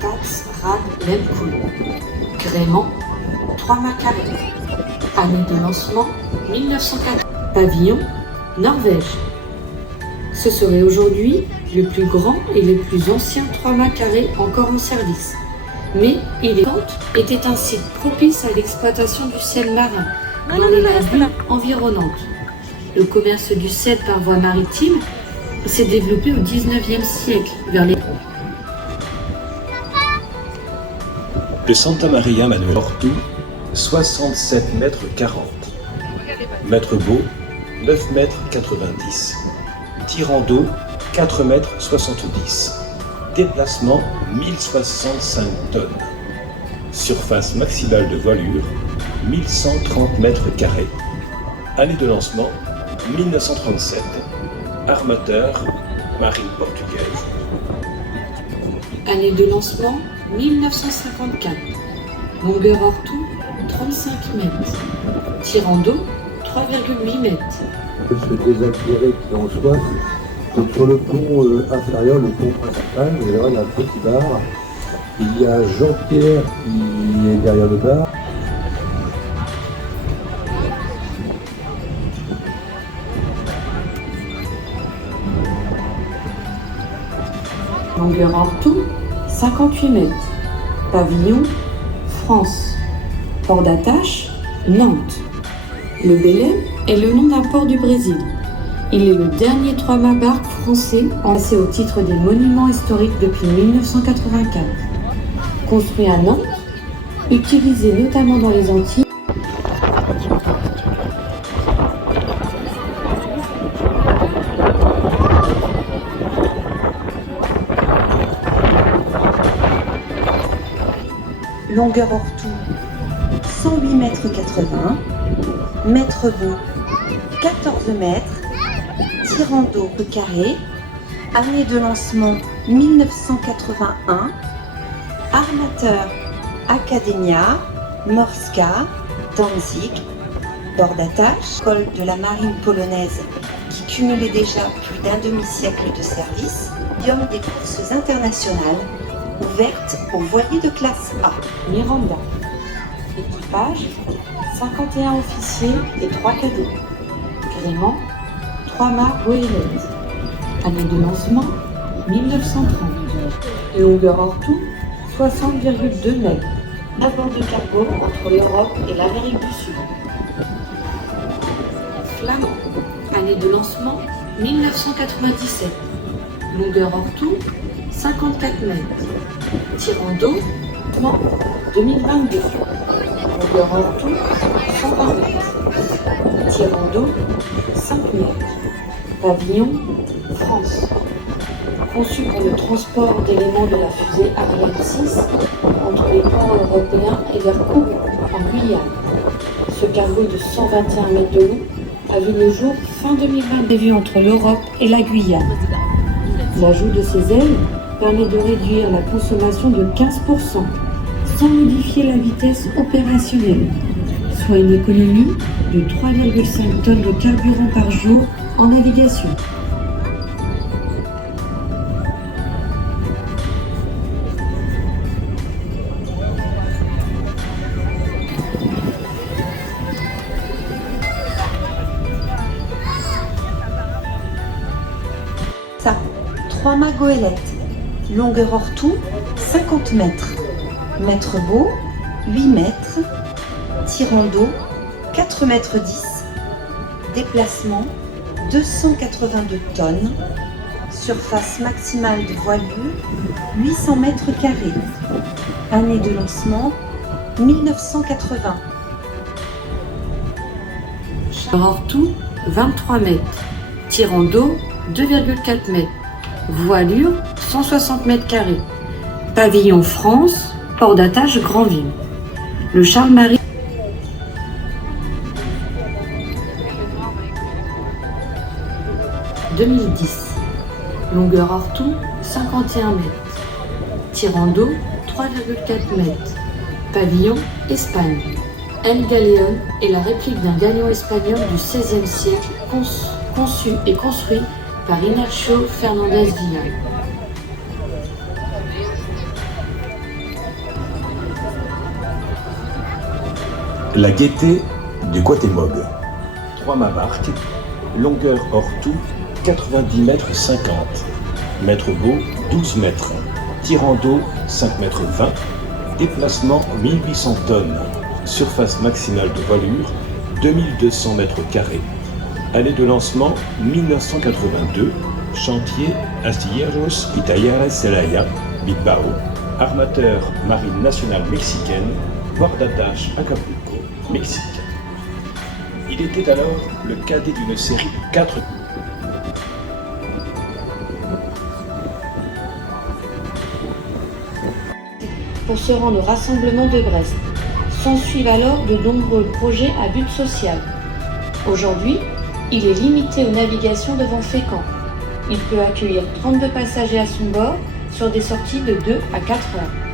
Pax Rad Lemkul. Gréement, 3 mâts carrés. Année de lancement, 1904. Pavillon, Norvège. Ce serait aujourd'hui le plus grand et le plus ancien 3 mâts carrés encore en service. Mais était un site propice à l'exploitation du sel marin dans les lagunes environnantes. Le commerce du sel par voie maritime s'est développé au XIXe siècle vers les... De Santa Maria Manuel Ortu, 67 mètres 40. Mètre Beau, 9 mètres 90. Tirant d'eau, 4 mètres 70. Déplacement, 1065 tonnes. Surface maximale de voilure, 1130 mètres carrés. Année de lancement, 1937. Armateur, marine portugaise. Année de lancement, 1954. Longueur hors tout, 35 mètres. Tirant d'eau, 3,8 mètres. Se désactiver qui en soit. Donc sur le pont inférieur, le pont principal, vous allez voir, il y a un petit bar. Il y a Jean-Pierre qui est derrière le bar. Longueur hors tout, 58 mètres. Pavillon, France. Port d'attache, Nantes. Le Belém est le nom d'un port du Brésil. Il est le dernier 3 mâts barque français enlacé au titre des monuments historiques depuis 1984. Construit à Nantes, utilisé notamment dans les Antilles, longueur hors tout 108 mètres 80, mètre Beau 14 mètres, tirant d'eau peu carré, année de lancement 1981, armateur Academia, Morska, Danzig, bord d'attache, col de la marine polonaise qui cumulait déjà plus d'un demi-siècle de service, podium des courses internationales ouverte aux voiliers de classe A. Miranda. Équipage, 51 officiers et 3 cadets. Gréement, 3 mâts goélette. Année de lancement, 1930. Longueur hors tout, 60,2 mètres. Abord de cargo entre l'Europe et l'Amérique du Sud. Flamand. Année de lancement, 1997. Longueur hors tout, 54 mètres. Tirant d'eau, 2022. Longueur hors tout, 120 mètres. Tirant d'eau, 5 mètres. Pavillon, France. Conçu pour le transport d'éléments de la fusée Ariane 6 entre les ports européens et vers Kourou, en Guyane. Ce cargo de 121 mètres de long a vu le jour fin 2020 prévu entre l'Europe et la Guyane. L'ajout de ces ailes permet de réduire la consommation de 15% sans modifier la vitesse opérationnelle, soit une économie de 3,5 tonnes de carburant par jour en navigation. Ça, 3 mâts goélette, longueur hors tout, 50 mètres. Mètre Beau, 8 mètres. Tirant d'eau, 4 mètres 10. Déplacement, 282 tonnes. Surface maximale de voilure, 800 mètres carrés. Année de lancement, 1980. Hors tout, 23 mètres. Tirant d'eau, 2,4 mètres. Voilure, 160 mètres carrés. Pavillon France, port d'attache Granville. Le Charles-Marie. « 2010. Longueur hors tout, 51 mètres. Tirant d'eau, 3,4 mètres. Pavillon, Espagne. El Galeón est la réplique d'un galion espagnol du XVIe siècle conçu et construit par Ignacio Fernández Villal. La Gaîté du Guatémog. 3 mâts barques, longueur hors tout 90 mètres 50, mètre beau 12 mètres, tirant d'eau 5 mètres 20, déplacement 1800 tonnes, surface maximale de voilure 2200 mètres carrés, année de lancement 1982, chantier Astilleros y Talleres Celaya, Bilbao, armateur marine nationale mexicaine, port d'attache Acapulco, Mexique. Il était alors le cadet d'une série de 4. Pour se rendre au rassemblement de Brest. S'ensuivent alors de nombreux projets à but social. Aujourd'hui, il est limité aux navigations devant Fécamp. Il peut accueillir 32 passagers à son bord sur des sorties de 2 à 4 heures.